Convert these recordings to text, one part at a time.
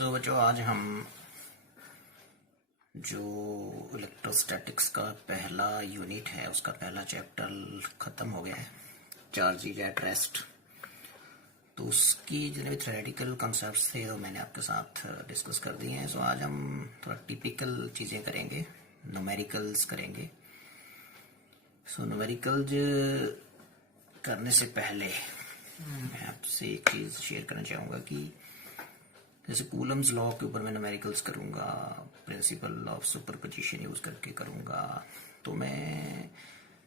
बच्चों आज हम जो इलेक्ट्रोस्टैटिक्स का पहला यूनिट है उसका पहला चैप्टर ख़त्म हो गया है, चार्जेज एट रेस्ट। तो उसकी जितने भी थ्योरेटिकल कॉन्सेप्ट्स थे वो मैंने आपके साथ डिस्कस कर दिए हैं। सो आज हम थोड़ा टिपिकल चीज़ें करेंगे, न्यूमेरिकल्स करेंगे। सो न्यूमेरिकल्स करने से पहले मैं आपसे एक चीज़ शेयर करना चाहूँगा कि जैसे कूलम्स लॉ के ऊपर मैं न्यूमेरिकल्स करूँगा, प्रिंसिपल ऑफ सुपरपोजिशन यूज़ करके करूँगा, तो मैं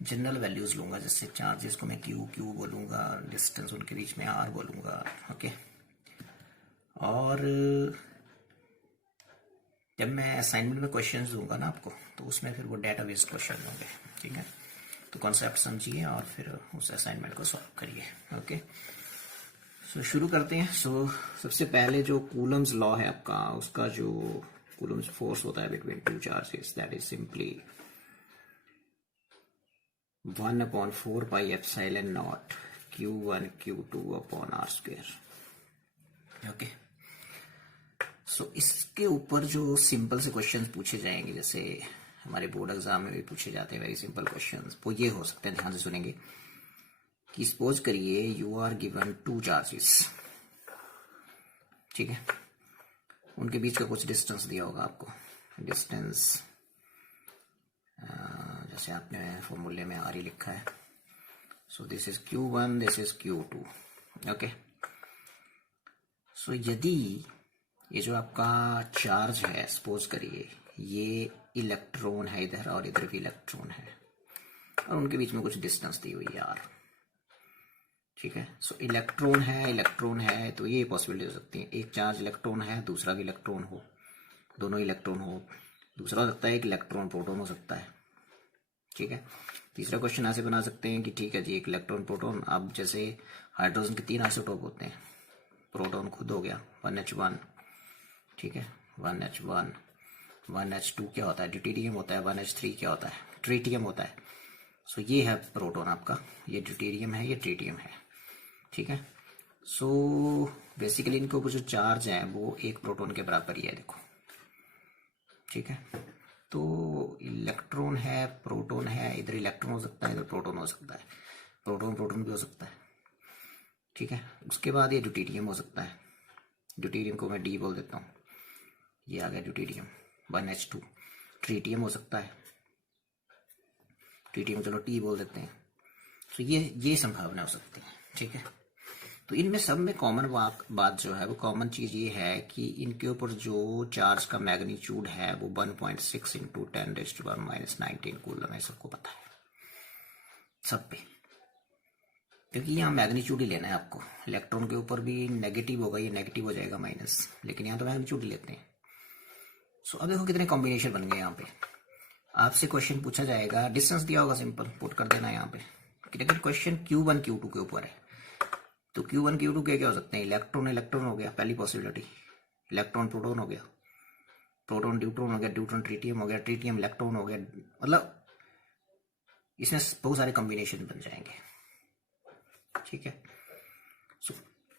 जनरल वैल्यूज़ लूँगा। जैसे चार्जेस को मैं क्यू बोलूँगा, डिस्टेंस उनके बीच में आर बोलूँगा, ओके। और जब मैं असाइनमेंट में क्वेश्चंस दूंगा ना आपको, तो उसमें फिर वो डेटा बेस्ड क्वेश्चन होंगे, ठीक है। तो कॉन्सेप्ट समझिए और फिर उस असाइनमेंट को सॉल्व करिए, ओके। सो शुरू करते हैं। सबसे पहले जो कूलम्स लॉ है आपका, उसका जो कूलम्स फोर्स होता है between two charges, that is simply 1/4 pi epsilon naught Q1 Q2 upon R square, okay. So इसके ऊपर जो सिंपल से क्वेश्चंस पूछे जाएंगे, जैसे हमारे बोर्ड एग्जाम में भी पूछे जाते हैं वेरी सिंपल क्वेश्चंस, वो ये हो सकते हैं, ध्यान से सुनेंगे कि सपोज करिए you are given two charges, ठीक है। उनके बीच का कुछ डिस्टेंस दिया होगा आपको, डिस्टेंस जैसे आपने फॉर्मूले में आर ही लिखा है। So this is Q1, this is Q2, okay. So यदि ये जो आपका चार्ज है, सपोज करिए ये इलेक्ट्रॉन है इधर और इधर भी इलेक्ट्रॉन है, और उनके बीच में कुछ डिस्टेंस दी हुई है आर, ठीक है। सो इलेक्ट्रॉन है तो ये पॉसिबिलिटी हो सकती है, एक चार्ज इलेक्ट्रॉन है, दूसरा भी इलेक्ट्रॉन हो, दोनों इलेक्ट्रॉन हो। दूसरा हो सकता है एक इलेक्ट्रॉन प्रोटॉन हो सकता है, ठीक है। तीसरा क्वेश्चन ऐसे बना सकते हैं कि ठीक है जी, एक इलेक्ट्रॉन प्रोटॉन, अब जैसे हाइड्रोजन के 3 आइसोटोप होते हैं, प्रोटॉन खुद हो गया 1H1, ठीक है, 1H1, 1H2 क्या होता है, ड्यूटेरियम होता है, 1H3 क्या होता है, ट्रिटियम होता है। सो ये है प्रोटॉन आपका, ये ड्यूटेरियम है, ये ट्रिटियम है, ठीक है। सो बेसिकली इनके ऊपर जो चार्ज है वो एक प्रोटॉन के बराबर ही है, देखो, ठीक है। तो इलेक्ट्रॉन है, प्रोटॉन है, इधर इलेक्ट्रॉन हो सकता है, इधर प्रोटॉन हो सकता है, प्रोटॉन भी हो सकता है, ठीक है। उसके बाद ये ड्यूटेरियम हो सकता है, ड्यूटेरियम को मैं डी बोल देता हूँ, ये आ गया ड्यूटेरियम 1H2। ट्रिटियम हो सकता है, ट्रिटियम चलो टी बोल देते हैं। तो ये संभावना हो सकती है, ठीक है। तो इनमें सब में कॉमन बात जो है, वो कॉमन चीज ये है कि इनके ऊपर जो चार्ज का मैग्नीट्यूड है वो 1.6 इंटू 10⁻⁻19 कूलम है, सबको पता है, सब पे, क्योंकि यहाँ मैग्नीट्यूड ही लेना है आपको। इलेक्ट्रॉन के ऊपर भी नेगेटिव होगा, ये नेगेटिव हो जाएगा माइनस, लेकिन यहाँ तो मैग्नीट्यूड ही लेते हैं। सो अब देखो कितने कॉम्बिनेशन बन गए। यहाँ पे आपसे क्वेश्चन पूछा जाएगा, डिस्टेंस दिया होगा, सिंपल पुट कर देना यहाँ पे। लेकिन क्वेश्चन Q1 Q2 के ऊपर है, तो Q1 Q2 क्या हो सकते हैं, इलेक्ट्रॉन हो गया पहली पॉसिबिलिटी, इलेक्ट्रॉन प्रोटॉन हो गया, प्रोटॉन ड्यूट्रॉन हो गया, ड्यूट्रॉन ट्रिटियम हो गया, ट्रिटियम इलेक्ट्रॉन हो गया, मतलब इसमें बहुत सारे कॉम्बिनेशन बन जाएंगे, ठीक है। सो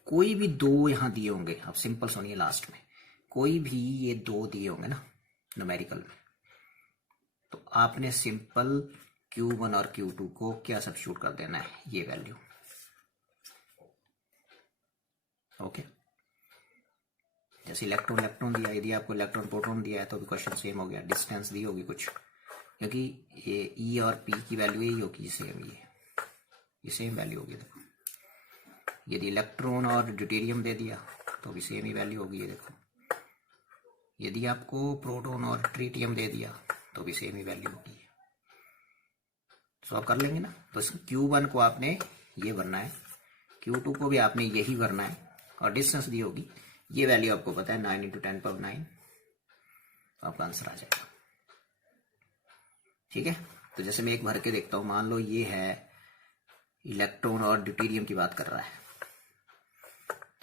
कोई भी दो यहाँ दिए होंगे, अब सिंपल सुनिए, लास्ट में कोई भी ये दो दिए होंगे ना न्यूमेरिकल में, तो आपने सिंपल Q1 और Q2 को क्या सब्स्टिट्यूट कर देना है, ये वैल्यू, ओके। जैसे इलेक्ट्रॉन दिया, यदि आपको इलेक्ट्रॉन प्रोटॉन दिया है तो भी क्वेश्चन सेम हो गया, डिस्टेंस दी होगी कुछ, क्योंकि ये E और P की वैल्यू यही होगी, सेम, ये सेम वैल्यू होगी। देखो यदि इलेक्ट्रॉन और ड्यूटेरियम दे दिया तो भी सेम ही वैल्यू होगी, ये देखो। यदि आपको प्रोटॉन और ट्रिटियम दे दिया तो भी सेम ही वैल्यू होगी। सॉल्व कर लेंगे ना। तो इस Q1 को आपने ये भरना है, Q2 को भी आपने यही भरना है, और डिस्टेंस दी होगी, ये वैल्यू आपको पता है 9 × 10⁻9, तो आपका आंसर आ जाएगा, ठीक है। तो जैसे मैं एक भर के देखता हूँ, मान लो ये है इलेक्ट्रॉन और ड्यूटेरियम की बात कर रहा है,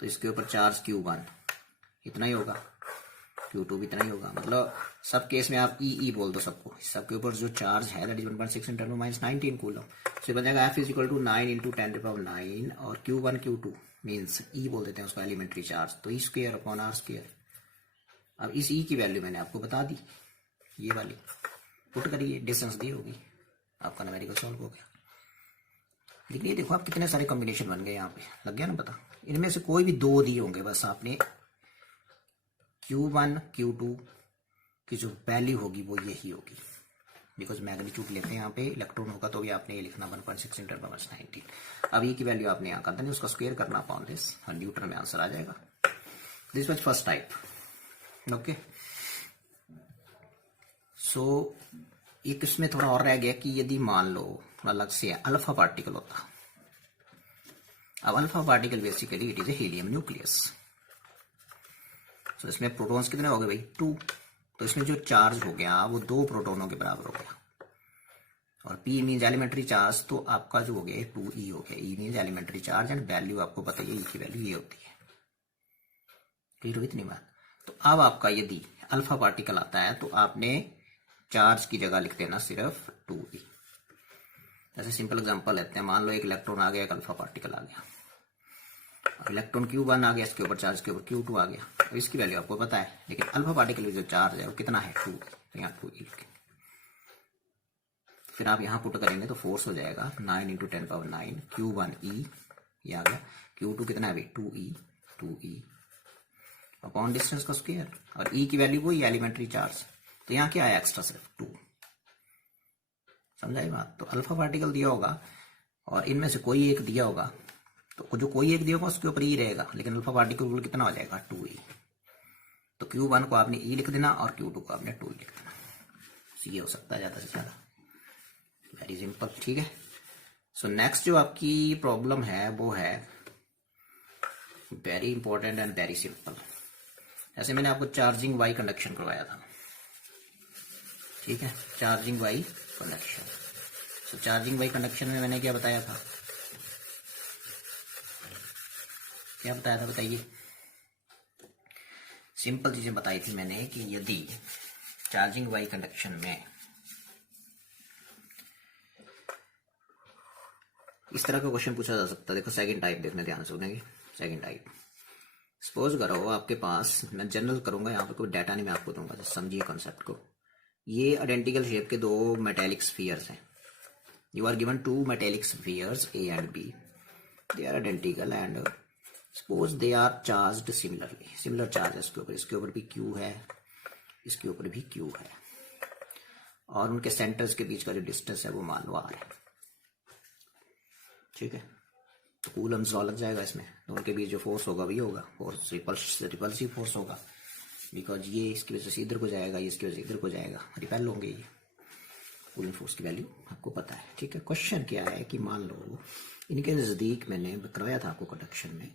तो इसके ऊपर चार्ज Q1 इतना ही होगा, Q2 भी इतना ही होगा, मतलब सब केस में आप ई बोल दो सबको, सबके ऊपर जो चार्ज है दैट इज 1.6 × 10⁻19 कूलम। तो बन जाएगा F = 9 × 10⁻9, और Q1 Q2 मीन्स ई बोल देते हैं उसका एलिमेंट्री चार्ज, तो E² अपॉन R², अब इस ई की वैल्यू मैंने आपको बता दी, ये वाली पुट करिए, डिस्टेंस दी होगी, आपका न्यूमेरिकल सॉल्व हो गया। लेकिन ये देखो आप कितने सारे कॉम्बिनेशन बन गए, यहाँ पे लग गया ना पता। इनमें से कोई भी दो दिए होंगे, बस आपने Q1 Q2 की जो वैल्यू होगी वो यही होगी, बिकॉज मैग्नीट्यूड लेते हैं यहाँ पे, इलेक्ट्रॉन होगा तो भी आपने ये लिखना 1.6 × 10⁻⁹। अब ई की वैल्यू आपने यहाँ कर देनी, उसका स्क्वायर करना अपॉन दिस, और न्यूटन में आंसर आ जाएगा। This was first type. Okay, so एक इसमें थोड़ा और रह गया कि यदि मान लो अलग से अल्फा पार्टिकल होता। अब alpha particle basically it is a helium nucleus. So इसमें प्रोटॉन्स कितने हो गए भाई, 2। तो इसमें जो चार्ज हो गया वो 2 प्रोटॉनों के बराबर हो गया, और P मीन्स एलिमेंट्री चार्ज, तो आपका जो हो गया 2E हो गया। E means elementary charge, and value आपको पता है, E की वैल्यू ये होती है। क्लियर हुई इतनी बात। तो अब आपका यदि अल्फा पार्टिकल आता है तो आपने चार्ज की जगह लिख देना सिर्फ 2E। जैसे सिंपल एग्जांपल लेते हैं, मान लो एक इलेक्ट्रॉन आ गया, एक अल्फा पार्टिकल आ गया, अब इलेक्ट्रॉन Q1 आ गया, इसके ऊपर चार्ज के ऊपर Q2 आ गया, तो इसकी वैल्यू आपको पता है, लेकिन अल्फा पार्टिकल की जो चार्ज है वो कितना है, 2। तो यहाँ 2E लिखें, फिर आप यहाँ पुट करेंगे तो फोर्स हो जाएगा 9 × 10⁹ Q1E, ये आ गया। Q2 कितना है भाई, 2E अपॉन डिस्टेंस का स्क्वायर, और E की वैल्यू वही एलिमेंट्री चार्ज, तो यहाँ क्या आया एक्स्ट्रा, सिर्फ 2। समझा ये बात। तो अल्फा पार्टिकल दिया होगा और इनमें से कोई एक दिया होगा, तो जो कोई एक दिया होगा उसके ऊपर E रहेगा, लेकिन अल्फा पार्टिकल कितना हो जाएगा, 2E। तो Q1 को आपने E लिख देना और Q2 को आपने 2E लिख देना। ये हो सकता है ज़्यादा से ज़्यादा, वेरी सिंपल। ठीक है, सो नेक्स्ट जो आपकी प्रॉब्लम है वो है very important and very simple. ऐसे मैंने आपको चार्जिंग वाई कंडक्शन करवाया था, ठीक है, charging by conduction. So charging by conduction में मैंने क्या बताया था, क्या बताया था बताइए। सिंपल चीजें बताई थी मैंने कि यदि चार्जिंग वाई कंडक्शन में इस तरह का क्वेश्चन पूछा जा सकता है। देखो सेकंड टाइप देखने, ध्यान से सुनेंगे। सेकंड टाइप, सपोज करो आपके पास, मैं जनरल करूंगा यहाँ पे, कोई डाटा नहीं मैं आपको दूंगा, तो समझिए कॉन्सेप्ट को। ये आइडेंटिकल शेप के 2 मेटेलिक स्फीयर्स हैं। You are given 2 metallic spheres A and B, they are identical and suppose they are charged similarly, similar charge है इसके ऊपर भी Q है, इसके ऊपर भी Q है, और उनके सेंटर्स के बीच का जो डिस्टेंस है वो मान लो R है। ठीक है, तो कूलम्स लॉ लग जाएगा इसमें, तो उनके बीच जो फोर्स होगा वही होगा, फोर्स रिपल्सिव फोर्स होगा, बिकॉज ये इसकी वजह से इधर को जाएगा, ये इसकी वजह से इधर को जाएगा, रिपेल होंगे ये। कूलिंग फोर्स की वैल्यू आपको पता है। ठीक है, क्वेश्चन क्या है कि मान लो इनके नज़दीक, मैंने करवाया था आपको कंडक्शन में,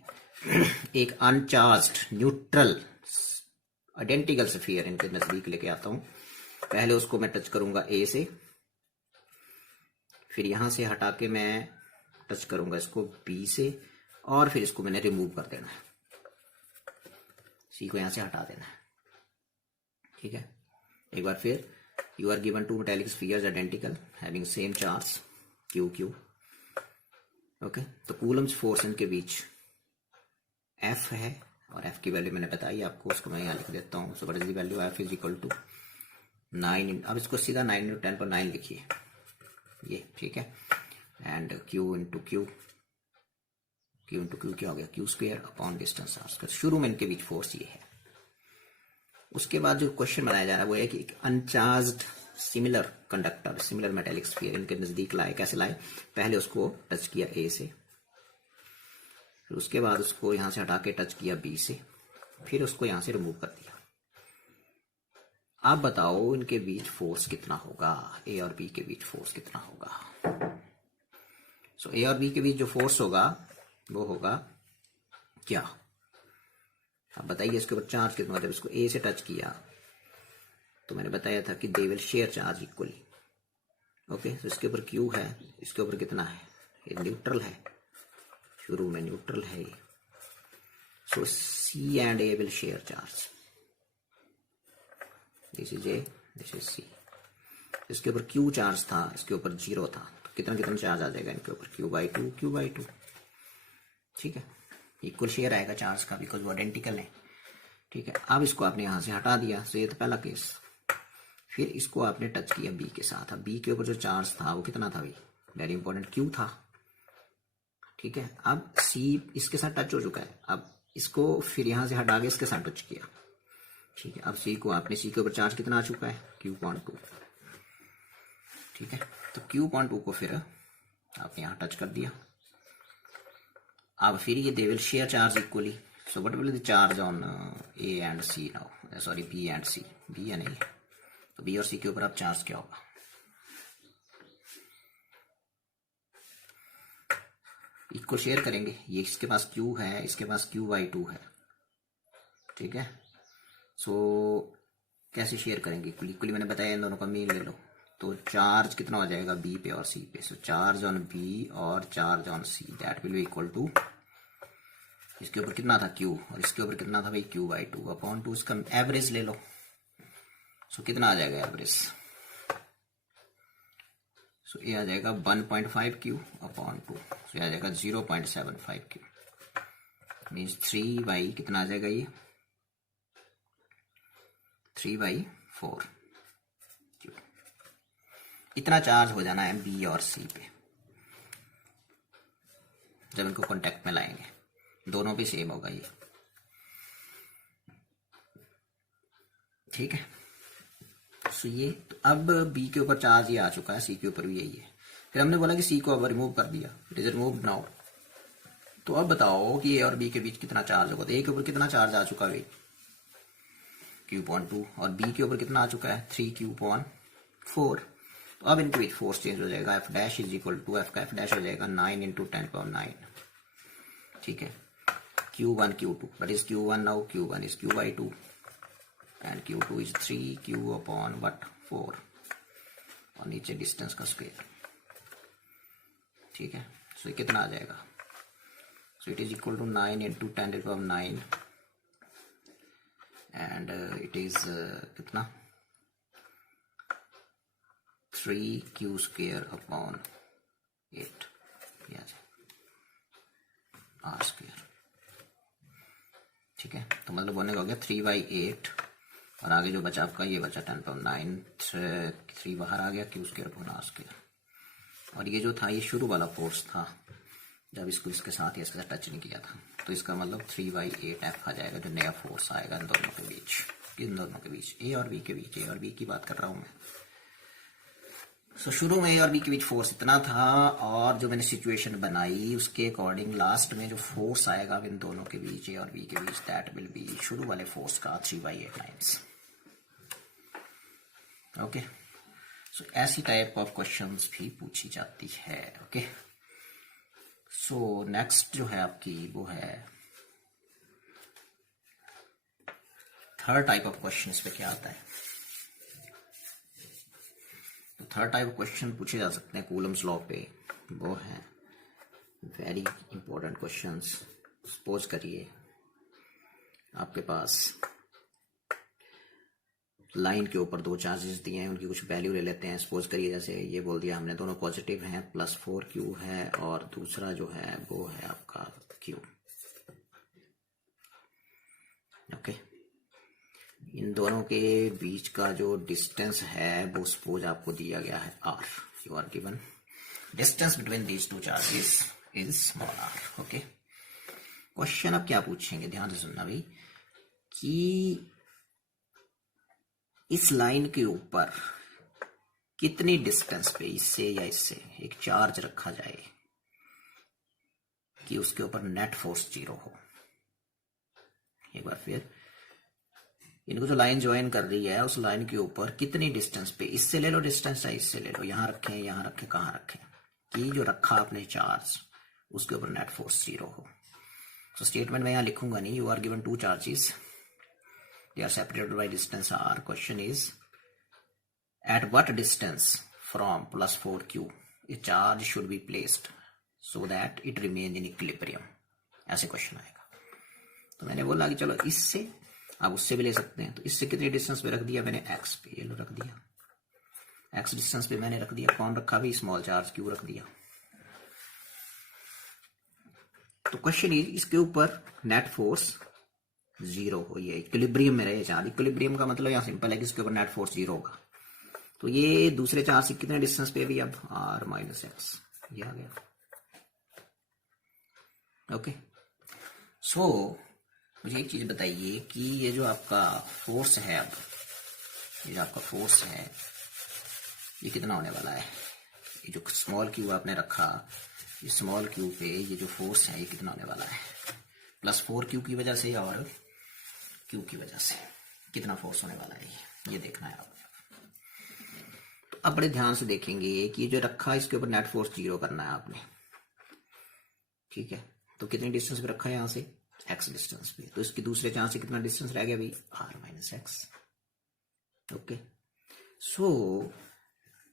एक अनचार्ज्ड न्यूट्रल आइडेंटिकल स्फीयर इनके नज़दीक लेके आता हूँ। पहले उसको मैं टच करूंगा A से, फिर यहां से हटा के मैं टच करूंगा इसको B से, और फिर इसको मैंने रिमूव कर देना है, C को यहां से हटा देना है। ठीक है, एक बार फिर, you are given 2 metallic spheres identical having same charge Q। Okay, तो कूलम्स फोर्स इनके बीच F है, और F की वैल्यू मैंने बताई आपको, उसको मैं यहाँ लिख देता हूँ। So what is the value, F is equal to 9, अब इसको सीधा 9 × 10⁹ लिखिए ये। ठीक है, एंड Q × Q क्या हो गया, Q² अपॉन डिस्टेंस R²। शुरू में इनके बीच फोर्स ये है। उसके बाद जो क्वेश्चन बनाया जा रहा है वो है कि एक uncharged similar conductor, similar metallic sphere इनके नजदीक लाए। कैसे लाए, पहले उसको टच किया A से, फिर उसके बाद उसको यहां से हटा के टच किया B से, फिर उसको यहां से रिमूव कर दिया। आप बताओ इनके बीच फोर्स कितना होगा, A और B के बीच फोर्स कितना होगा। सो A और B के बीच जो फोर्स होगा वो होगा क्या, आप बताइए। इसके ऊपर चार्ज कितना, मतलब इसको A से टच किया तो मैंने बताया था कि they will share charge equally. Okay, तो इसके ऊपर Q है, इसके ऊपर कितना है, ये न्यूट्रल है, शुरू में न्यूट्रल है ये। सो C and A will share charge, this is A, this is C। इसके ऊपर Q चार्ज था, इसके ऊपर 0 था, तो कितना कितना चार्ज आ जाएगा इनके ऊपर, Q/2। ठीक है, इक्वल शेयर आएगा चार्ज का, बिकॉज वो आइडेंटिकल है। ठीक है, अब इसको आपने यहाँ से हटा दिया, तो ये तो पहला केस। फिर इसको आपने टच किया बी के साथ। अब बी के ऊपर जो चार्ज था वो कितना था भाई, वेरी इंपॉर्टेंट, क्यू था। ठीक है, अब सी इसके साथ टच हो चुका है, अब इसको फिर यहाँ से हटा के इसके साथ टच किया। ठीक है, अब सी को आपने, सी के ऊपर चार्ज कितना आ चुका है, Q.2। ठीक है, तो Q.2 को फिर आपने यहाँ टच कर दिया। अब फिर ये they will share charge equally, so what will the charge on A and C now, sorry B and C, B या नहीं, तो B और C के ऊपर अब चार्ज क्या होगा, इक्वल शेयर करेंगे। ये इसके पास Q है, इसके पास Q/2 है। ठीक है, सो कैसे शेयर करेंगे, इक्वली, इक्वली मैंने बताया इन दोनों का मीन ले लो, तो चार्ज कितना हो जाएगा बी पे और सी पे, सो चार्ज ऑन बी और charge on C that will be equal to, इसके ऊपर कितना था क्यू और इसके ऊपर कितना था भाई Q/2 अपॉन 2, इसका एवरेज ले लो। सो कितना आ जाएगा एवरेज, सो ये आ जाएगा 1.5 Q अपॉन 2, सो ये आ जाएगा 0.75 Q, मीन्स 3/, कितना आ जाएगा ये 3/4 Q। इतना चार्ज हो जाना है बी और सी पे जब इनको कांटेक्ट में लाएंगे, दोनों पे सेम होगा ये। ठीक है, सो ये तो अब बी के ऊपर चार्ज ये आ चुका है, सी के ऊपर भी यही है। फिर हमने बोला कि सी को अब रिमूव कर दिया, इट इज रिमूव नाउ। तो अब बताओ कि ए और बी के बीच कितना चार्ज होगा, तो ए के ऊपर कितना चार्ज आ चुका है Q.2 और बी के ऊपर कितना आ चुका है 3Q/4। तो अब इनके बीच फोर्स चेंज हो जाएगा, F dash is equal to, F का F डैश हो जाएगा 9 × 10⁹। ठीक है, Q1 Q2, but is Q1 now, Q1 is Q/2 and Q2 is 3Q/4 और नीचे डिस्टेंस का स्क्वायर। ठीक है, सो ये कितना आ जाएगा, so it is equal to 9 × 10⁹ and it is कितना 3Q² / 8 R²। ठीक है, तो मतलब बोलने का हो गया 3/8 और आगे जो बचा आपका ये बचा 10⁹, 3 बाहर आ गया Q² R²। और ये जो था ये शुरू वाला फोर्स था जब इसको इसके साथ या इसके साथ टच नहीं किया था, तो इसका मतलब 3/8 F आ जाएगा, जो नया फोर्स आएगा इन दोनों के बीच, इन दोनों के बीच, ए और बी के बीच, ए और बी की बात कर रहा हूं मैं। सो शुरू में ए और बी के बीच फोर्स इतना था, और जो मैंने सिचुएशन बनाई उसके अकॉर्डिंग लास्ट में जो फोर्स आएगा इन दोनों के बीच, ए और बी के बीच, दैट विल बी शुरू वाले फोर्स का 3/8 टाइम्स। ओके, सो ऐसी टाइप ऑफ क्वेश्चंस भी पूछी जाती है। ओके, सो नेक्स्ट जो है आपकी वो है थर्ड टाइप ऑफ क्वेश्चन पे क्या आता है। तो थर्ड टाइप ऑफ क्वेश्चन पूछे जा सकते हैं कूलम्स लॉ पे, वो है वेरी इंपॉर्टेंट क्वेश्चंस। सपोज करिए आपके पास लाइन के ऊपर दो चार्जेस दिए हैं, उनकी कुछ वैल्यू ले लेते हैं। सपोज करिए जैसे ये बोल दिया हमने दोनों पॉजिटिव हैं, +4Q है और दूसरा जो है वो है आपका Q। ओके, इन दोनों के बीच का जो डिस्टेंस है वो सपोज आपको दिया गया है R। You are given distance between these two charges is small r। Okay, question अब क्या पूछेंगे, ध्यान से सुनना भाई, कि इस लाइन के ऊपर कितनी डिस्टेंस पे इससे या इससे एक चार्ज रखा जाए कि उसके ऊपर नेट फोर्स 0 हो। एक बार फिर, इनको जो लाइन ज्वाइन कर रही है उस लाइन के ऊपर कितनी डिस्टेंस पे, इससे ले लो डिस्टेंस या इससे ले लो, यहां रखें यहां रखें कहां रखें, कि जो रखा आपने चार्ज उसके ऊपर नेट फोर्स 0 हो। तो स्टेटमेंट में यहां लिखूंगा नहीं, you are given 2 charges, they are separated by distance r. Question is, at what distance from +4Q a charge should be placed so that it remain in equilibrium? ऐसे question आएगा। तो मैंने बोला कि चलो इससे, आप उससे भी ले सकते हैं, तो इससे कितनी डिस्टेंस पे रख दिया मैंने, x पे, ये लो रख दिया, x डिस्टेंस पे मैंने रख दिया, कौन रखा भी, स्मॉल चार्ज Q रख दिया। तो क्वेश्चन इज, इसके ऊपर नेट फोर्स जीरो हो, ये इक्विलिब्रियम में रहे चार्ज। इक्विलिब्रियम का मतलब यहाँ सिंपल है कि इसके ऊपर नेट फोर्स जीरो होगा। तो ये दूसरे चार्ज से कितने डिस्टेंस पे भी, अब r माइनस एक्स, ये आ गया। ओके, सो मुझे एक चीज बताइए कि ये जो आपका फोर्स है, अब ये जो आपका फोर्स है ये कितना होने वाला है? ये जो स्मॉल क्यू आपने रखा, ये स्मॉल क्यू पे ये जो फोर्स है ये कितना होने वाला है? प्लस 4q की वजह से और q की वजह से कितना फोर्स होने वाला है, ये देखना है आपने। तो अब बड़े ध्यान से देखेंगे कि ये जो रखा है इसके ऊपर नेट फोर्स जीरो करना है आपने, ठीक है। तो कितनी डिस्टेंस पे रखा है यहाँ से? x डिस्टेंस पे। तो इसकी दूसरे चांस से कितना डिस्टेंस रह गया भाई? r minus x. ओके, सो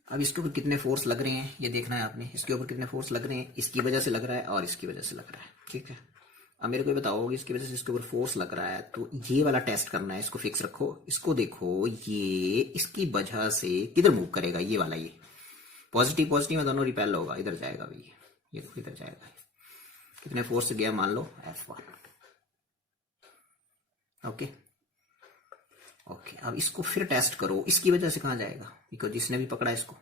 अब इसके ऊपर कितने फोर्स लग रहे हैं ये देखना है आपने। इसके ऊपर कितने फोर्स लग रहे हैं, इसकी वजह से लग रहा है और इसकी वजह से लग रहा है, ठीक है। अब मेरे को ये बताओ कि इसकी वजह से इसके ऊपर फोर्स लग रहा है, तो ये वाला टेस्ट करना है। इसको फिक्स रखो, इसको देखो, ये इसकी वजह से किधर मूव करेगा, ये वाला, ये पॉजिटिव पॉजिटिव में दोनों रिपेल होगा, इधर जाएगा भाई, ये देखो इधर जाएगा। कितने फोर्स से गया मान लो F1। ओके ओके, अब इसको फिर टेस्ट करो, इसकी वजह से कहाँ जाएगा? बिकॉज जिसने भी पकड़ा, इसको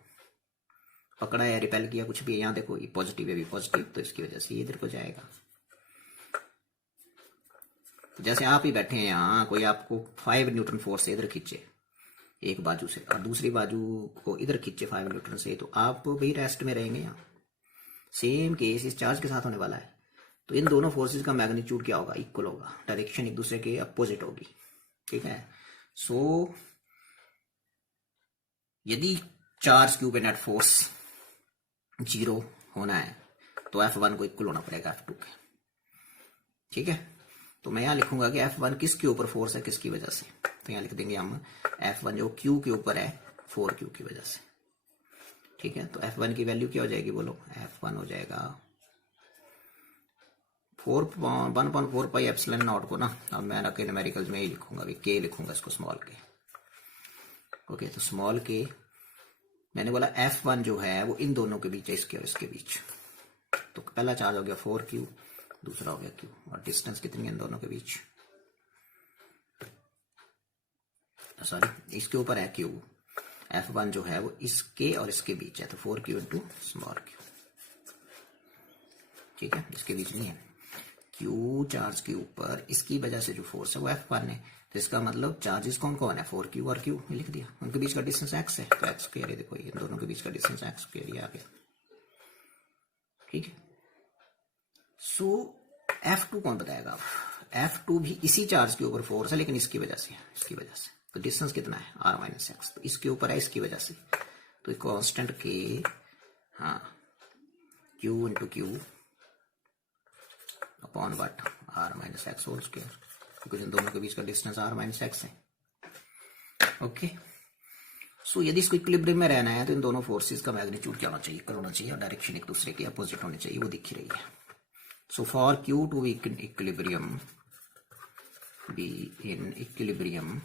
पकड़ा या रिपेल किया कुछ भी, यहाँ देखो ये पॉजिटिव है, भी पॉजिटिव, तो इसकी वजह से ये इधर को जाएगा। तो जैसे आप ही बैठे हैं यहाँ, कोई आपको 5 न्यूटन फोर्स से इधर खींचे एक बाजू से और दूसरी बाजू को इधर खींचे 5 न्यूटन से, तो आप भी रेस्ट में रहेंगे यहाँ। सेम केस इस चार्ज के साथ होने वाला है। तो इन दोनों फोर्सेस का मैग्नीट्यूड क्या होगा? इक्वल होगा, डायरेक्शन एक दूसरे के अपोजिट होगी, ठीक है। सो यदि चार्ज क्यू पे नेट फोर्स जीरो होना है तो F1 को इक्वल होना पड़ेगा F2 के, ठीक है। तो मैं यहाँ लिखूंगा कि F1 किसके ऊपर फोर्स है, किसकी वजह से। तो यहाँ लिख देंगे हम F1 जो Q के ऊपर है 4Q की वजह से, ठीक है। तो F1 की वैल्यू क्या हो जाएगी बोलो? F1 हो जाएगा 1/4 पाई एप्सिलॉन नॉट को ना, अब मैं रखे न्यूमेरिकल्स में ही लिखूंगा, अभी के लिखूंगा इसको, स्मॉल के। ओके, तो स्मॉल के मैंने बोला F1 जो है वो इन दोनों के बीच है, इसके और इसके बीच। तो पहला चार्ज हो गया 4Q, दूसरा हो गया Q, और डिस्टेंस कितनी है इन दोनों के बीच? सॉरी, इसके ऊपर है Q, F1 जो है वो इसके और इसके बीच है, तो 4Q इंटू स्मॉल q, ठीक है। इसके बीच नहीं है। Q चार्ज के ऊपर इसकी वजह से जो फोर्स है वो F1 है, तो इसका मतलब चार्जेस कौन कौन है? 4Q और Q, लिख दिया। उनके बीच का डिस्टेंस x है, तो x स्क्वायर है, देखो इन दोनों के बीच का डिस्टेंस x स्क्वायर आ गया, ठीक है। सो F2 कौन बताएगा? F2 भी इसी चार्ज के ऊपर फोर्स है, लेकिन इसकी वजह से, इसकी वजह से। तो डिस्टेंस कितना है? r minus x. तो इसके ऊपर है इसकी वजह से, तो कांस्टेंट के, हाँ, Q into Q upon what? r minus x whole square, क्योंकि इन दोनों के बीच का डिस्टेंस r माइनस एक्स है। ओके, सो यदि इसको इक्विलिब्रियम में रहना है तो इन दोनों फोर्सेस का मैग्नीट्यूड क्या होना चाहिए? इक्वल होना चाहिए, और डायरेक्शन एक दूसरे के अपोजिट होनी चाहिए, वो दिख ही रही है। So for Q to be in equilibrium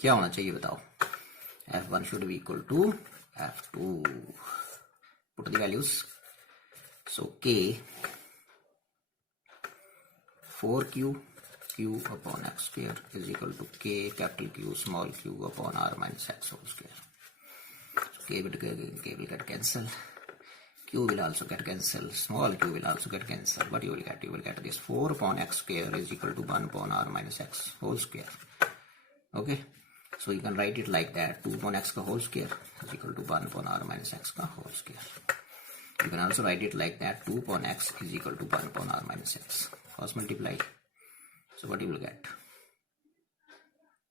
क्या होना चाहिए बताओ? F1 should be equal to F2. Put the values. So K 4Q Q upon x square is equal to K capital Q small q upon r minus x whole square. So K will get cancelled. Q will also get cancelled. Small q will also get cancelled. What you will get? You will get this 4 upon x square is equal to 1 upon r minus x whole square. Okay. So you can write it like that, 2 upon x का whole square is equal to 1 upon r minus x का whole square. You can also write it like that, 2 upon x is equal to 1 upon r minus x. Cross multiply. So what you will get?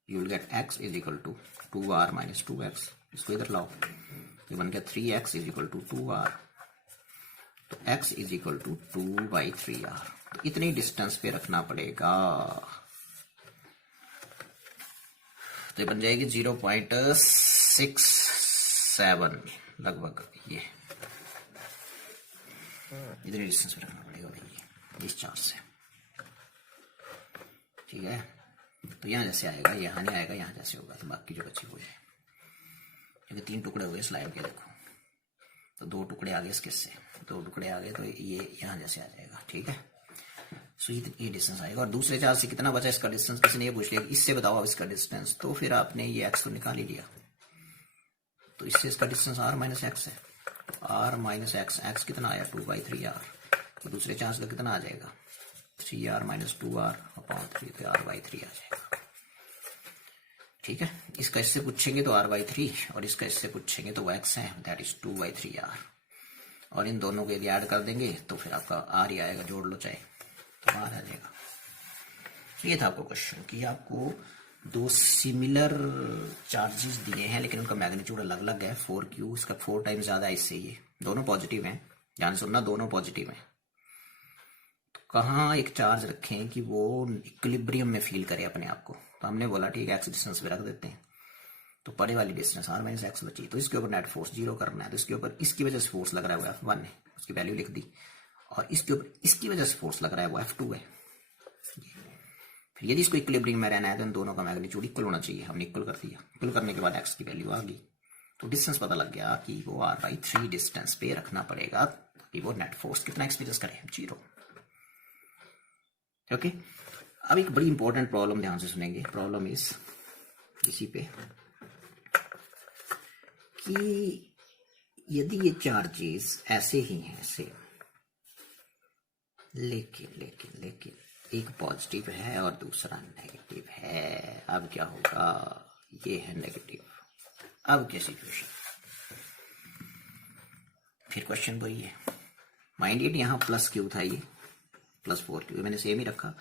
You will get x is equal to 2r minus 2x. इसको इधर लाओ, तो बन गया 3x is equal to 2r. तो x is equal to 2/3r. तो इतनी distance पे रखना पड़ेगा, तो बन जाएगी 0.67 लगभग, ये इतनी डिस्टेंस पे रखना पड़ेगा भाई इस चार्ज से, ठीक है। तो यहाँ जैसे आएगा, यहाँ नहीं आएगा, यहाँ जैसे होगा, तो बाकी जो बची हुई है, क्योंकि 3 टुकड़े हुए स्लाइड के, देखो तो 2 टुकड़े आ गए, इसके से 2 टुकड़े आ गए, तो ये यहाँ जैसे आ जाएगा, ठीक है। सो ये डिस्टेंस आएगा। और दूसरे चार्ज से कितना बचा इसका डिस्टेंस, किसी ने ये पूछ लिया इससे बताओ आप इसका डिस्टेंस, तो फिर आपने ये एक्स तो निकाल ही लिया, तो इससे इसका डिस्टेंस r माइनस एक्स है। r माइनस एक्स, एक्स कितना आया 2/3r, तो दूसरे चार्ज का कितना आ जाएगा 3r माइनस 2r अपॉन 3, तो r/3 आ जाएगा। ठीक है, इसका इससे पूछेंगे तो r/3 और इसका इससे पूछेंगे तो वो x है, दैट इज 2/3r। और इन दोनों को यदि ऐड कर देंगे तो फिर आपका r ही आएगा, जोड़ लो चाहे, तो r आ जाएगा। तो ये था आपको क्वेश्चन कि आपको दो सिमिलर चार्जेस दिए हैं लेकिन उनका मैग्नीट्यूड अलग अलग है। 4q इसका 4 टाइम्स ज्यादा है इससे, ये दोनों पॉजिटिव हैं, ध्यान सुनना, दोनों पॉजिटिव हैं। तो कहाँ एक चार्ज रखें कि वो इक्विलिब्रियम में फील करे अपने आप को, तो हमने बोला ठीक है एक्स डिस्टेंस पे रख देते हैं, तो परे वाली डिस्टेंस r माइनस एक्स बची, तो इसके ऊपर नेट फोर्स 0 करना है, तो इसके ऊपर इसकी वजह से फोर्स लग रहा है वो F1 है, उसकी वैल्यू लिख दी, और इसके ऊपर इसकी वजह से फोर्स लग रहा है वो F2 है। फिर यदि इसको इक्विलिब्रियम में रहना है तो इन दोनों का मैग्नीट्यूड इक्वल होना चाहिए, हमने इक्वल कर दिया, इक्वल करने के बाद एक्स की वैल्यू आ गई, तो डिस्टेंस पता लग गया कि वो r/3 डिस्टेंस पे रखना पड़ेगा कि वो नेट फोर्स कितना एक्सपीरियंस करे 0। ओके, अब एक बड़ी इंपॉर्टेंट प्रॉब्लम ध्यान से सुनेंगे। प्रॉब्लम इस इसी पे कि यदि ये चार्जेस ऐसे ही हैं ऐसे, लेकिन लेकिन लेकिन एक पॉजिटिव है और दूसरा नेगेटिव है, अब क्या होगा, ये है नेगेटिव, अब क्या सिचुएशन। फिर क्वेश्चन वही है, माइंड इट यहाँ प्लस क्यू था, ये प्लस 4q मैंने सेम ही रखा,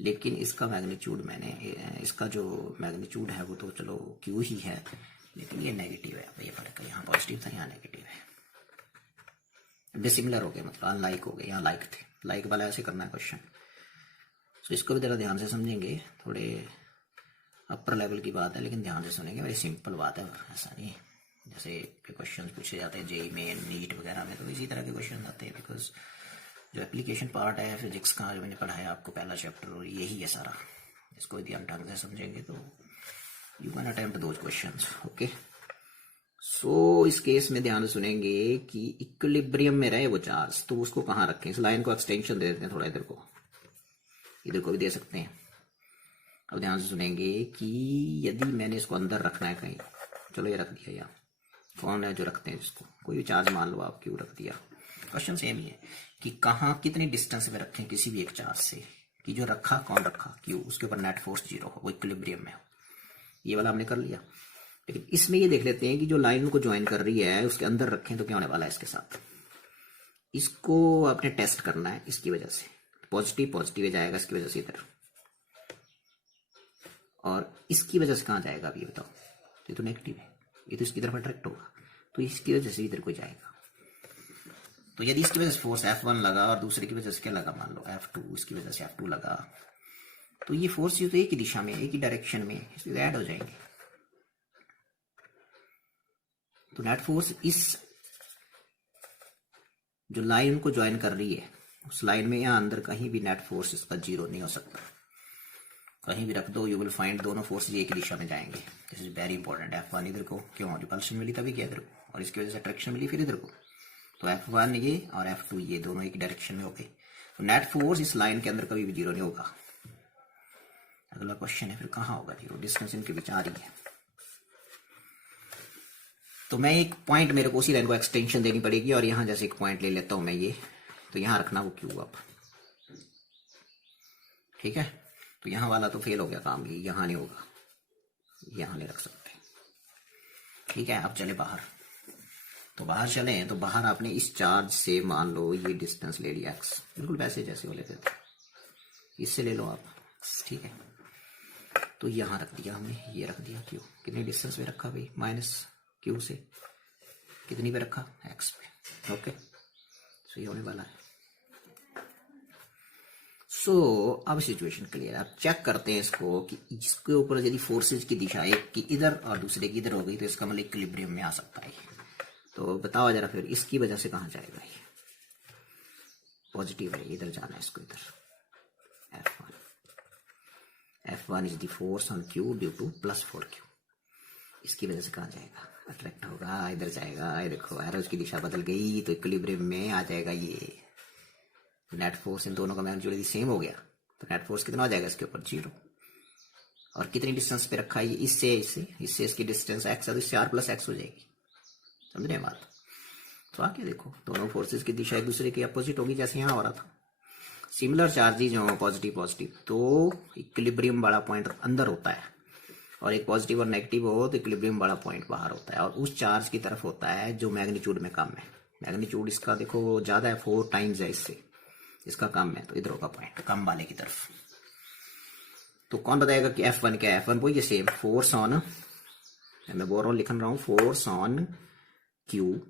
लेकिन इसका मैग्नीट्यूड मैंने, इसका जो मैग्नीट्यूड है वो तो चलो q ही है, लेकिन ये नेगेटिव है, ये फर्क है, यहाँ पॉजिटिव था यहाँ नेगेटिव है, डिसिमिलर हो गए, मतलब अनलाइक हो गए, यहाँ लाइक थे, लाइक वाला ऐसे करना है क्वेश्चन। तो इसको भी जरा ध्यान से समझेंगे, थोड़े अपर लेवल की बात है लेकिन ध्यान से सुनेंगे, बड़ी सिंपल बात है, ऐसा नहीं जैसे क्वेश्चन पूछे जाते हैं जेई में, नीट वगैरह में, तो इसी तरह के क्वेश्चन आते हैं, बिकॉज जो एप्लीकेशन पार्ट है फिजिक्स का जो मैंने पढ़ाया आपको पहला चैप्टर, और यही है सारा, इसको यदि हम ढंग से समझेंगे तो you can attempt those questions. Okay, so इस केस में ध्यान से सुनेंगे कि इक्विलिब्रियम में रहे वो चार्ज, तो उसको कहाँ रखें, इस लाइन को एक्सटेंशन दे देते हैं थोड़ा, इधर को भी दे सकते हैं। अब ध्यान से सुनेंगे कि यदि मैंने इसको अंदर रखना है कहीं, चलो ये रख दिया, या कौन है जो रखते हैं जिसको, कोई भी चार्ज मान लो आप, क्यों रख दिया, क्वेश्चन सेम ही है कि कहाँ कितनी डिस्टेंस में रखें किसी भी एक चार्ज से, कि जो रखा कौन रखा क्यू, उसके ऊपर नेट फोर्स 0 हो, वो इक्विलिब्रियम में हो, ये वाला हमने कर लिया। लेकिन इसमें ये देख लेते हैं कि जो लाइन को ज्वाइन कर रही है उसके अंदर रखें तो क्या होने वाला है इसके साथ, इसको आपने टेस्ट करना है, इसकी वजह से पॉजिटिव पॉजिटिव जाएगा, इसकी वजह से इधर, और इसकी वजह से कहाँ जाएगा अभी बताओ, ये तो नेगेटिव है, ये तो इसकी तरफ अट्रैक्ट होगा, तो इसकी वजह से इधर को जाएगा। तो यदि इसकी वजह से फोर्स F1 लगा और दूसरे की वजह से क्या लगा, मान लो F2, इसकी वजह से F2 लगा, तो ये फोर्स तो एक ही दिशा में, एक ही डायरेक्शन में इसलिए ऐड हो जाएंगे, तो नेट फोर्स इस जो लाइन को ज्वाइन कर रही है उस लाइन में, यहाँ अंदर कहीं भी नेट फोर्स इसका 0 नहीं हो सकता, कहीं भी रख दो यू विल फाइंड दोनों फोर्सेज एक ही दिशा में जाएंगे। This is very important. F1 इधर को, क्यों रिपल्शन मिली तभी किया इधर को, और इसकी वजह से अट्रैक्शन मिली फिर इधर को, तो F1 ये और F2 ये दोनों एक डायरेक्शन में हो गए, तो नेट फोर्स इस लाइन के अंदर कभी भी 0 नहीं होगा। अगला क्वेश्चन है फिर कहाँ होगा 0, डिस्टेंस इनके बीच आ रही है, तो मैं एक पॉइंट, मेरे को उसी लाइन को एक्सटेंशन देनी पड़ेगी, और यहाँ जैसे एक पॉइंट ले लेता हूं मैं ये, तो यहाँ रखना वो क्यू अब, ठीक है, तो यहाँ वाला तो फेल हो गया काम, ये यहाँ नहीं होगा, यहाँ नहीं रख सकते, ठीक है। अब चले बाहर, तो बाहर चले, तो बाहर आपने इस चार्ज से मान लो ये डिस्टेंस ले लिया x, बिल्कुल वैसे जैसे वो लेते थे, इससे ले लो आप, ठीक है, तो यहाँ रख दिया हमने, ये रख दिया q, कितनी डिस्टेंस पे रखा भाई, माइनस q से कितनी पे रखा, x पे, ओके, सो ये होने वाला है। सो अब सिचुएशन क्लियर है, अब चेक करते हैं इसको कि इसके ऊपर यदि फोर्सेज की दिशा एक की इधर और दूसरे की इधर हो गई तो इसका मतलब इक्विलिब्रियम में आ सकता है, तो बताओ जरा फिर इसकी वजह से कहाँ जाएगा, ये पॉजिटिव है, इधर जाना है इसको, इधर F1 is the force on Q due to plus 4Q, इसकी वजह से कहाँ जाएगा, अट्रैक्ट होगा, इधर जाएगा, ये देखो एरोज की दिशा बदल गई तो इक्विलिब्रियम में आ जाएगा ये, नेट फोर्स इन दोनों का मैग्नीट्यूड यदि सेम हो गया तो नेट फोर्स कितना हो जाएगा इसके ऊपर, 0। और कितनी डिस्टेंस पे रखा है ये, इससे इसकी डिस्टेंस एक्स है तो इससे आर प्लस एक्स हो जाएगी। समझ रहे बात? तो आगे देखो दोनों फोर्सेस की दिशा एक दूसरे की अपोजिट होगी जैसे यहाँ हो रहा था। सिमिलर चार्जेज हो पॉजिटिव पॉजिटिव तो इक्विलिब्रियम वाला पॉइंट अंदर होता है, और एक पॉजिटिव और नेगेटिव हो तो इक्विलिब्रियम वाला पॉइंट बाहर होता है, और उस चार्ज की तरफ होता है जो मैग्नीट्यूड में कम है। मैग्नीट्यूड इसका देखो ज्यादा है, 4 टाइम्स है इससे, इसका कम है, तो इधर होगा पॉइंट कम वाले की तरफ। तो कौन बताएगा कि F1 क्या है? F1 वो ये सेम फोर्स ऑन, मैं बोल रहा हूँ लिख रहा हूँ, force on Q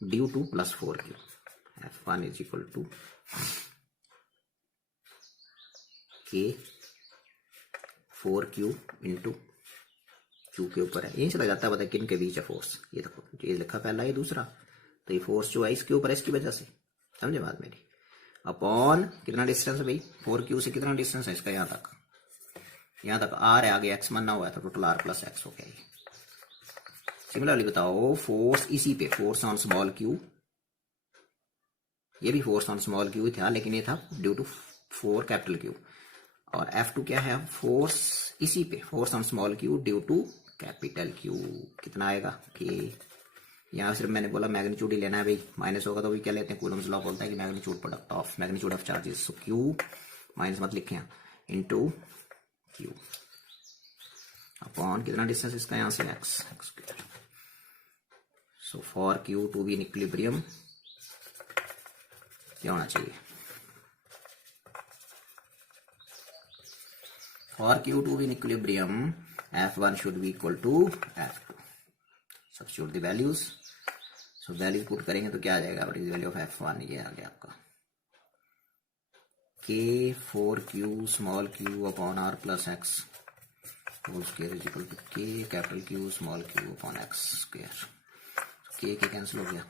due to plus 4Q। F1 is equal to K 4Q into Q के ऊपर है, यहीं से लग जाता है पता है किन के बीच है फोर्स। ये देखो ये लिखा पहला, ये दूसरा, तो ये फोर्स जो है इसके ऊपर है इसकी वजह से। समझे बात मेरी? अपॉन कितना डिस्टेंस है भाई, 4Q से कितना डिस्टेंस है इसका, यहाँ तक R है, आगे x मानना हुआ है तो टोटल R प्लस एक्स हो गया ये। सिमिलरली बताओ फोर्स इसी पे, फोर्स ऑन स्मॉल q, ये भी फोर्स ऑन स्मॉल q था लेकिन ये था ड्यू टू 4 कैपिटल Q। और F2 क्या है, फोर्स इसी पे, force on small q due to capital Q। कितना आएगा कि यहाँ सिर्फ मैंने बोला मैग्नीट्यूड ही लेना है भाई, माइनस होगा तो भी क्या लेते हैं, कूलम्स लॉ बोलता है कि magnitude product of magnitude of charges, so Q minus मत लिखें इनटू Q अपॉन कितना डिस्टेंस इसका यहाँ से x square. So for Q to be in equilibrium क्या होना चाहिए, for Q to be in equilibrium F1 should be equal to F2। Substitute the values, so values put करेंगे तो क्या आ जाएगा, what is value of F1, ये आ गया आपका K 4Q small q upon R plus x whole square is equal to K capital Q small q upon x square. K के cancel हो गया,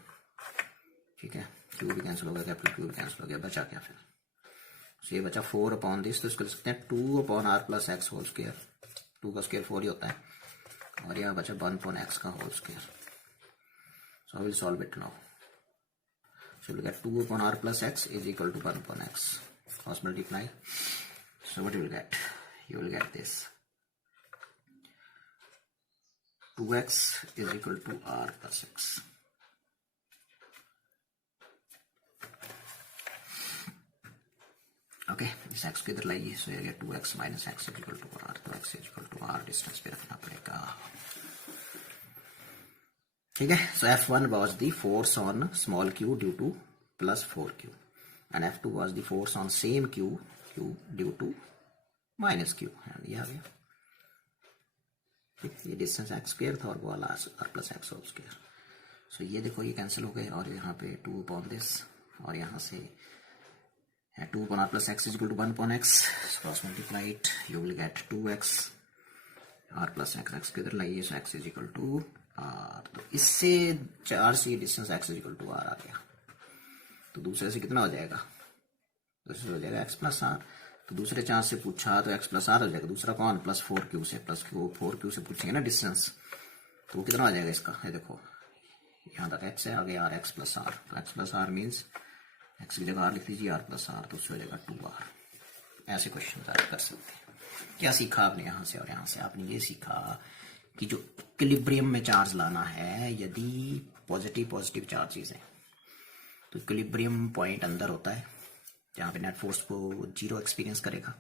ठीक है, Q भी कैंसिल हो गया, कैपिटल Q भी कैंसिल हो गया, बचा क्या फिर, ये बचा 4 अपॉन दिस, तो इसको लिख सकते हैं 2 upon R plus x whole square, 2 का स्क्वायर 4 ही होता है, और यहाँ बचा 1 अपॉन एक्स का whole square. So I will solve it now. So will get 2 upon R plus x is equal to 1 upon x, cross multiply, so what you will get, you will get this 2x is equal to R plus x। Okay इस x को इधर लाइए, so ये 2x minus x is equal to R, तो x is equal to R distance पे रखना पड़ेगा, ठीक है। सो F1 was the force on small q due to plus 4Q and F2 was the force on same Q due to minus Q, and ये आ गया, ये distance x square था और वो वाला R plus x whole square. So ये देखो ये कैंसिल हो गए, और यहाँ पे 2 अपॉन दिस, और यहाँ से 2 upon R plus x is equal to 1 upon x, cross multiply it, you will get 2x R plus x, x के इधर लाइए, so x is equal to R, तो इससे 4 से ये distance x is equal to R आ गया, तो दूसरे से कितना हो जाएगा, दूसरे हो जाएगा x प्लस आर, तो दूसरे चांस से पूछा तो x प्लस आर हो जाएगा, दूसरा कौन, प्लस 4Q से, प्लस 4Q से पूछेंगे ना डिस्टेंस, तो वो कितना आ जाएगा इसका, ये देखो यहाँ तक x है, आगे r x प्लस आर, तो x plus R means x की जगह r लिख दीजिए, r प्लस आर, तो उससे हो जाएगा 2r। ऐसे क्वेश्चन आप कर सकते हैं। क्या सीखा आपने यहाँ से और यहाँ से, आपने ये सीखा कि जो इक्विलिब्रियम में चार्ज लाना है, यदि पॉजिटिव पॉजिटिव चार्जेस हैं तो इक्विलिब्रियम पॉइंट अंदर होता है जहाँ पे नेट फोर्स को 0 एक्सपीरियंस करेगा,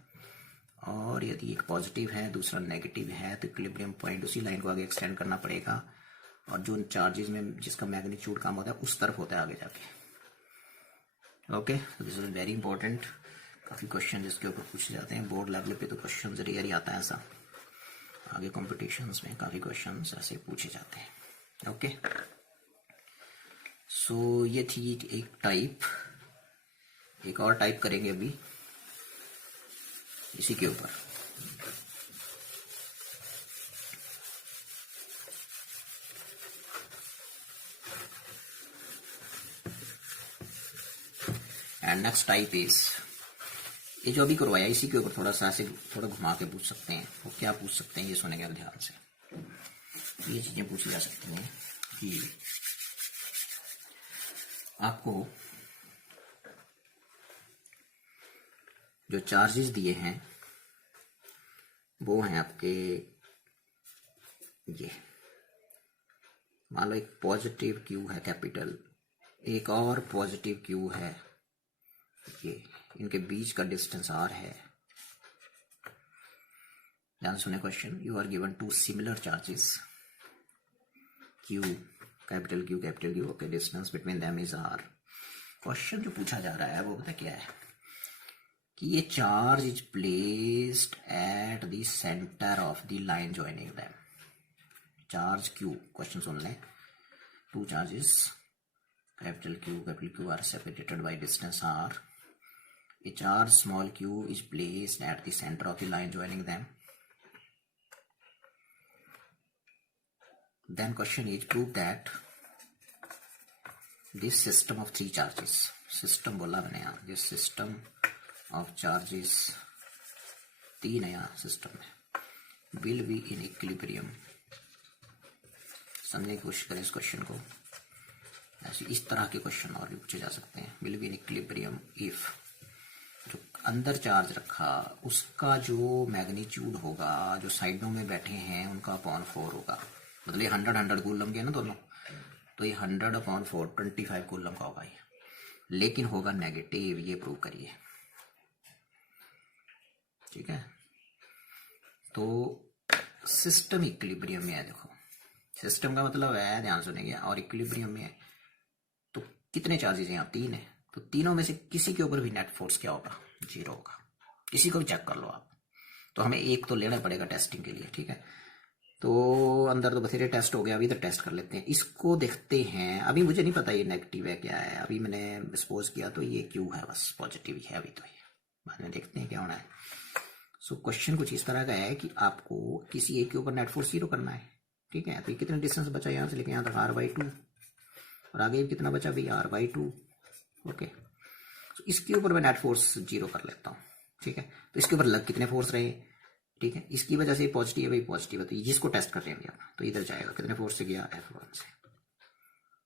और यदि एक पॉजिटिव है दूसरा नेगेटिव है तो इक्विलिब्रियम पॉइंट उसी लाइन को आगे एक्सटेंड करना पड़ेगा, और जो चार्जेस में जिसका मैग्नीट्यूड कम होता है उस तरफ होता है आगे जाके। ओके, तो दिस इज वेरी इंपॉर्टेंट, काफ़ी क्वेश्चन जिसके ऊपर पूछे जाते हैं बोर्ड लेवल पे, तो क्वेश्चन रेयर ही आता है ऐसा, आगे कॉम्पिटिशन्स में काफ़ी क्वेश्चन ऐसे पूछे जाते हैं। ओके, सो ये थी एक टाइप, एक और टाइप करेंगे अभी इसी के ऊपर। एंड नेक्स्ट टाइप इज, ये जो अभी करवाया इसी के ऊपर थोड़ा सा ऐसे थोड़ा घुमा के पूछ सकते हैं, वो क्या पूछ सकते हैं ये सुनेंगे अब ध्यान से। ये चीजें पूछी जा सकती हैं कि आपको जो चार्जेस दिए हैं वो हैं आपके ये, मान लो एक पॉजिटिव क्यू है कैपिटल, एक और पॉजिटिव क्यू है ये, इनके बीच का डिस्टेंस आर है। ध्यान सुने question, you are given two similar charges Q capital Q okay, distance between them is R. Question जो पूछा जा रहा है वो पता क्या है कि ये charge is placed at the centre of the line joining them. Charge Q, question सुन लें, two charges capital Q are separated by distance R. A charge small q is placed at the center of the line joining them. Then question is prove that this system of three charges, system बोला मैंने यहाँ, this system of charges तीन है यहाँ system में, will be in equilibrium। समझने की कोशिश करें इस क्वेश्चन को, ऐसे इस तरह के क्वेश्चन और भी पूछे जा सकते हैं। will be in equilibrium if जो अंदर चार्ज रखा उसका जो मैग्नीट्यूड होगा, जो साइडों में बैठे हैं उनका अपॉन 4 होगा, मतलब ये 100 कूलम के ना दोनों, तो ये 100/4 25 कूलम का होगा ये, लेकिन होगा नेगेटिव, ये प्रूव करिए। ठीक है, तो सिस्टम इक्विलिब्रियम में है। देखो सिस्टम का मतलब है, ध्यान सुनेंगे, और इक्विलिब्रियम में है तो कितने चार्जेस हैं यहाँ, 3 है, तो तीनों में से किसी के ऊपर भी नेट फोर्स क्या होगा, 0 होगा। किसी को भी चेक कर लो आप, तो हमें एक तो लेना पड़ेगा टेस्टिंग के लिए। ठीक है, तो अंदर तो बथेरे टेस्ट हो गया, अभी तो टेस्ट कर लेते हैं, इसको देखते हैं। अभी मुझे नहीं पता ये नेगेटिव है क्या है, अभी मैंने सपोज किया तो ये क्यू है, बस पॉजिटिव ही है अभी, तो ये बाद में देखते हैं क्या होना है। सो क्वेश्चन कुछ इस तरह का है कि आपको किसी एक के ऊपर नेट फोर्स 0 करना है। ठीक है, तो ये कितना डिस्टेंस बचा यहाँ से लेके यहाँ तक, r/2, और आगे भी कितना बचा भाई, r/2। ओके, तो इसके ऊपर मैं नेट फोर्स 0 कर लेता हूँ। ठीक है, तो इसके ऊपर लग कितने फोर्स रहे, ठीक है, इसकी वजह से पॉजिटिव है भाई, पॉजिटिव है, तो जिसको टेस्ट कर रहे हैं आप, तो इधर जाएगा, कितने फोर्स से गया, F1 से।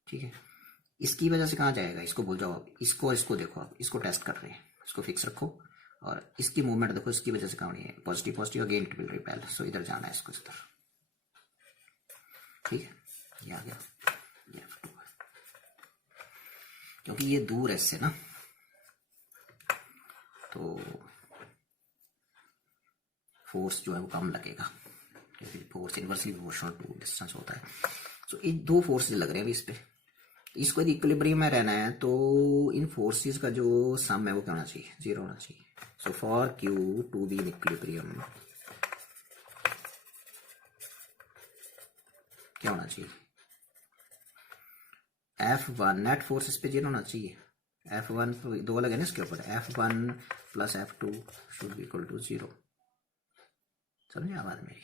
ठीक है, इसकी वजह से कहाँ जाएगा, इसको भूल जाओ आप, इसको देखो आप, इसको टेस्ट कर रहे हैं, इसको फिक्स रखो, और इसकी मूवमेंट देखो, इसकी वजह से कहाँ है, positive again it will repel, so इधर जाना है इसको, इधर। ठीक है, ये आ गया, ये F2 है, क्योंकि ये दूर है इससे ना, तो फोर्स जो है वो कम लगेगा, क्योंकि force inversely proportional to distance होता है। सो ये दो फोर्सेस लग रहे हैं अभी इस पे, इसको यदि इक्विलिब्रियम में रहना है तो इन फोर्सेस का जो सम है वो क्या होना चाहिए, 0 होना चाहिए। So for Q to be in equilibrium क्या होना चाहिए, F1 नेट फोर्स इस पे 0 होना चाहिए, F1 दो अलग है ना इसके ऊपर, F1 plus F2 should be equal to 0। समझे आवाज मेरी,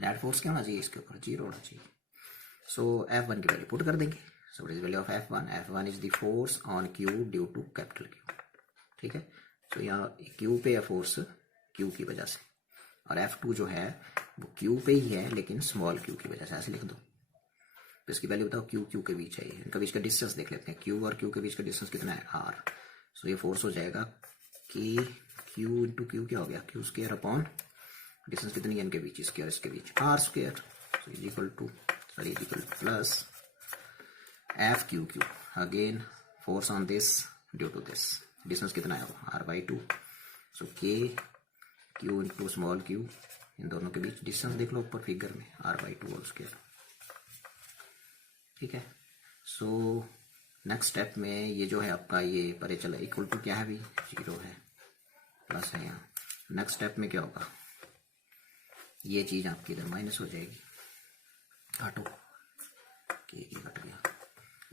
नेट फोर्स क्या होना चाहिए इसके ऊपर, 0 होना चाहिए। सो F1 की वैल्यू पुट कर देंगे, so what is value of F1 is the force on Q due to capital Q। ठीक है, सो यहाँ Q पे है फोर्स Q की वजह से, और F2 जो है वो Q पे ही है लेकिन स्मॉल q की वजह से, ऐसे लिख दो। तो इसकी वैल्यू बताओ, Q के बीच है, इनका बीच का डिस्टेंस देख लेते हैं, Q और Q के बीच का डिस्टेंस कितना है, R। सो ये फोर्स हो जाएगा कि Q इंटू Q क्या हो गया, Q स्क्वायर अपॉन डिस्टेंस कितनी है इनके बीच, इसके और इसके बीच, R square. So is equal to plus F again force on this due to this, distance कितना है R/2। So K Q into small q, इन दोनों के बीच डिस्टेंस देख लो ऊपर फिगर में, R/2 होल स्क्वायर। ठीक है, सो नेक्स्ट स्टेप में ये जो है आपका ये परे चला, इक्वल टू क्या है भी, 0 है, प्लस है यहाँ। नेक्स्ट स्टेप में क्या होगा, ये चीज आपकी इधर माइनस हो जाएगी, काटो, के कट गया,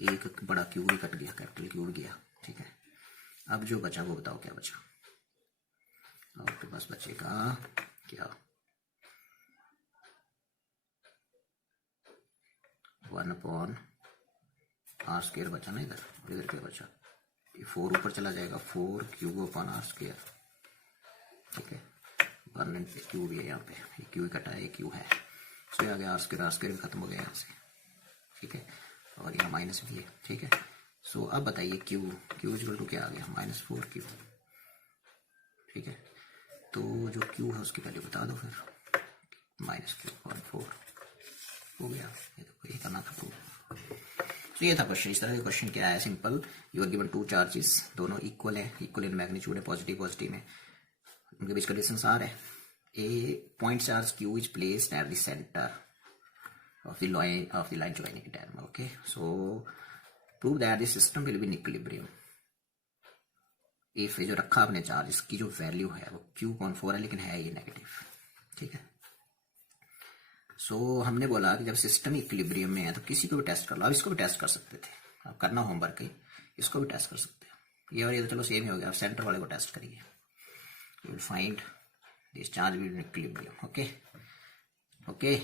एक बड़ा क्यू भी कट गया, कैपिटल क्यू गया। ठीक है, अब जो बचा वो बताओ क्या बचा, और आपके पास बचेगा क्या, 1/r² बचा ना इधर, और इधर क्या बचा, ये 4 ऊपर चला जाएगा, 4/r²। ठीक है, 1 पे क्यू भी है यहाँ पे, ये क्यू ही कटा है, ये क्यू है, सो ये आ गया r² भी खत्म हो गया यहाँ से। ठीक है, और यहाँ माइनस भी है। ठीक है, सो अब बताइए क्यू इक्वल टू क्या आ गया, -4q। ठीक है, तो जो Q है उसकी वैल्यू बता दो फिर, -Q/4 हो गया। ये तो ये करना था प्रूव। तो ये था क्वेश्चन। इस तरह का क्वेश्चन क्या है, simple, you are given 2 charges, दोनों इक्वल है, इक्वल इन मैग्नीट्यूड है, पॉजिटिव पॉजिटिव में, उनके बीच का डिस्टेंस r है। A point charge Q is placed at the centre of the line joining a terminal. Okay, so prove that the system will be in equilibrium if जो रखा आपने charge, इसकी जो वैल्यू है वो Q/4 है लेकिन है ये नेगेटिव। ठीक है, सो हमने बोला कि जब सिस्टम इक्विलिब्रियम में है तो किसी को भी टेस्ट कर लो। अब इसको भी टेस्ट कर सकते थे, आप करना होमवर्क है, इसको भी टेस्ट कर सकते हैं। ये और ये तो चलो सेम ही हो गया। आप सेंटर वाले को टेस्ट करिए, you will find this charge will be in equilibrium. Okay okay,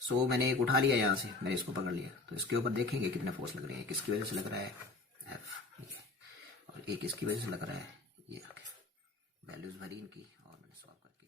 so मैंने एक उठा लिया यहाँ से, मैंने इसको पकड़ लिया, तो इसके ऊपर देखेंगे कितने फोर्स लग रहे हैं। किसकी वजह से लग रहा है, F, ये, और एक इसकी वजह से लग रहा है, ये वैल्यूज भरी इनकी, और मैंने सॉल्व करके